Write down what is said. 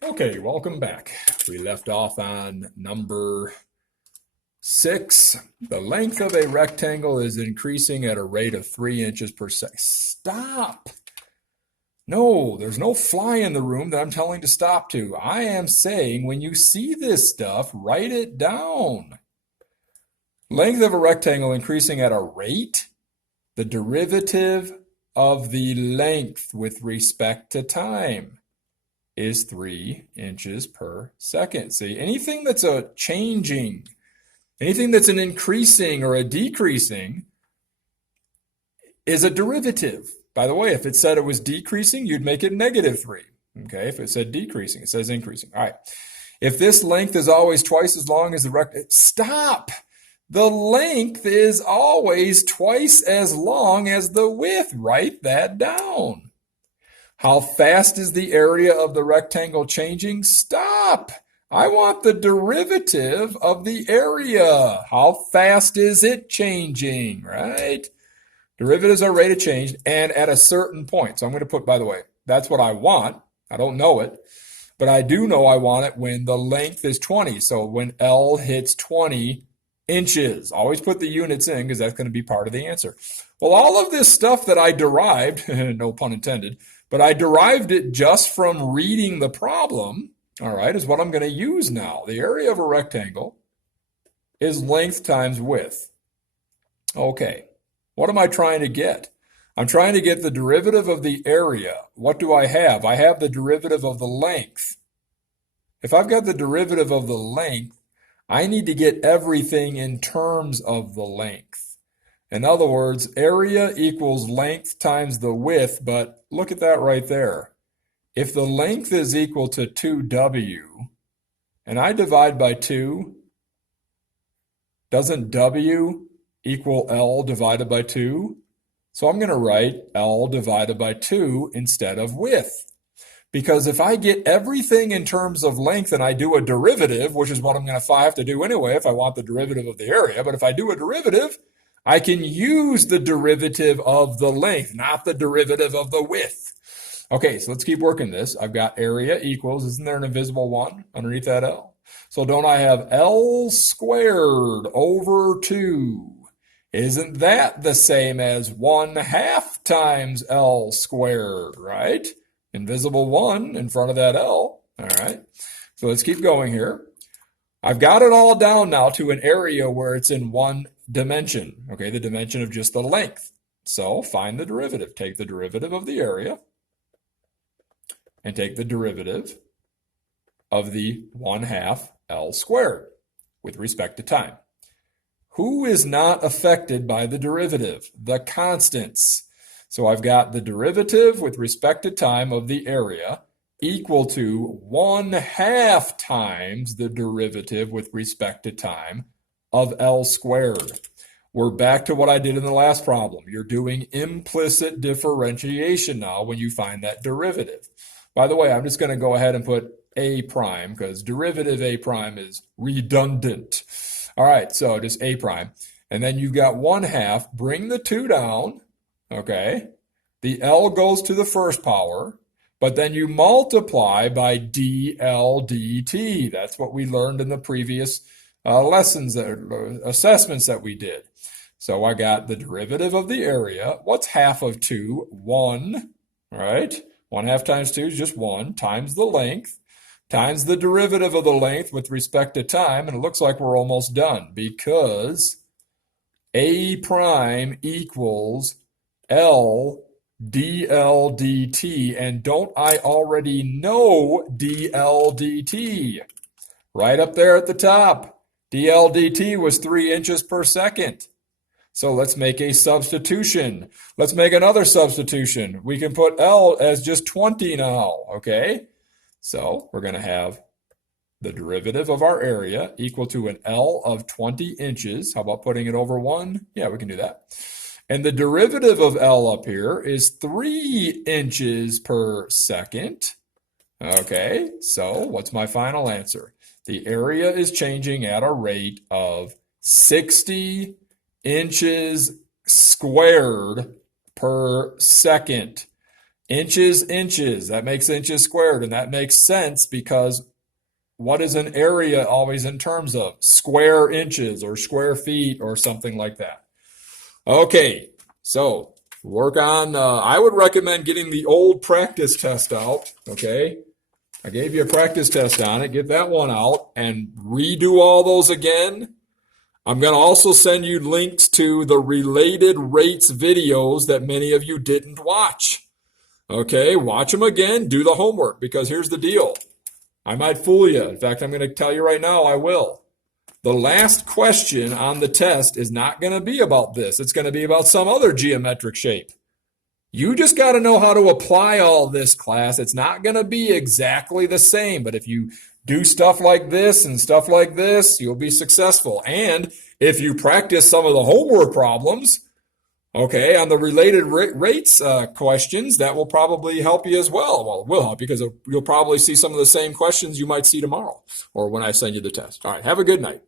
Okay, welcome back. We left off on number 6. The length of a rectangle is increasing at a rate of 3 inches per second. Stop! No, there's no fly in the room that I'm telling to stop to. I am saying when you see this stuff, write it down. Length of a rectangle increasing at a rate, the derivative of the length with respect to time is 3 inches per second. See, anything that's a changing, anything that's an increasing or a decreasing is a derivative. By the way, if it said it was decreasing, you'd make it -3. Okay, if it said decreasing, it says increasing. All right. If this length is always twice as long as the rectangle, stop! The length is always twice as long as the width. Write that down. How fast is the area of the rectangle changing? Stop! I want the derivative of the area. How fast is it changing, right? Derivatives are rate of change and at a certain point. So I'm going to put, by the way, that's what I want. I don't know it, but I do know I want it when the length is 20. So when L hits 20 inches, always put the units in because that's going to be part of the answer. Well, all of this stuff that I derived, no pun intended, but I derived it just from reading the problem, all right, is what I'm going to use now. The area of a rectangle is length times width. Okay, what am I trying to get? I'm trying to get the derivative of the area. What do I have? I have the derivative of the length. If I've got the derivative of the length, I need to get everything in terms of the length. In other words, area equals length times the width, but look at that right there. If the length is equal to 2W, and I divide by 2, doesn't W equal L divided by 2? So I'm going to write L divided by 2 instead of width. Because if I get everything in terms of length and I do a derivative, which is what I'm going to have to do anyway if I want the derivative of the area, but if I do a derivative, I can use the derivative of the length, not the derivative of the width. Okay, so let's keep working this. I've got area equals, isn't there an invisible 1 underneath that L? So don't I have L squared over 2? Isn't that the same as 1/2 times L squared, right? Invisible 1 in front of that L. All right, so let's keep going here. I've got it all down now to an area where it's in one dimension, okay, the dimension of just the length. So find the derivative. Take the derivative of the area and take the derivative of the 1/2 L squared with respect to time. Who is not affected by the derivative? The constants. So I've got the derivative with respect to time of the area equal to 1/2 times the derivative with respect to time of L squared. We're back to what I did in the last problem. You're doing implicit differentiation now when you find that derivative. By the way, I'm just going to go ahead and put A prime because derivative A prime is redundant. All right, so just A prime. And then you've got 1/2. Bring the 2 down, okay? The L goes to the first power, but then you multiply by dl dt. That's what we learned in the previous lessons, assessments that we did. So I got the derivative of the area. What's half of 2? 1, right? 1/2 times 2 is just 1, times the length, times the derivative of the length with respect to time, and it looks like we're almost done because A prime equals L dl dt, and don't I already know dl dt? Right up there at the top, dl dt was 3 inches per second. So let's make a substitution. Let's make another substitution. We can put L as just 20 now, okay? So we're going to have the derivative of our area equal to an L of 20 inches. How about putting it over 1? Yeah, we can do that. And the derivative of L up here is 3 inches per second. Okay, so what's my final answer? The area is changing at a rate of 60 inches squared per second. Inches, inches. That makes inches squared, and that makes sense because what is an area always in terms of? Square inches or square feet or something like that. Okay, so work on, I would recommend getting the old practice test out, okay? I gave you a practice test on it. Get that one out and redo all those again. I'm going to also send you links to the related rates videos that many of you didn't watch. Okay, watch them again, do the homework, because here's the deal. I might fool you. In fact, I'm going to tell you right now, I will. The last question on the test is not going to be about this. It's going to be about some other geometric shape. You just got to know how to apply all this, class. It's not going to be exactly the same, but if you do stuff like this and stuff like this, you'll be successful. And if you practice some of the homework problems, okay, on the related rates questions, that will probably help you as well. Well, it will help you because you'll probably see some of the same questions you might see tomorrow or when I send you the test. All right, have a good night.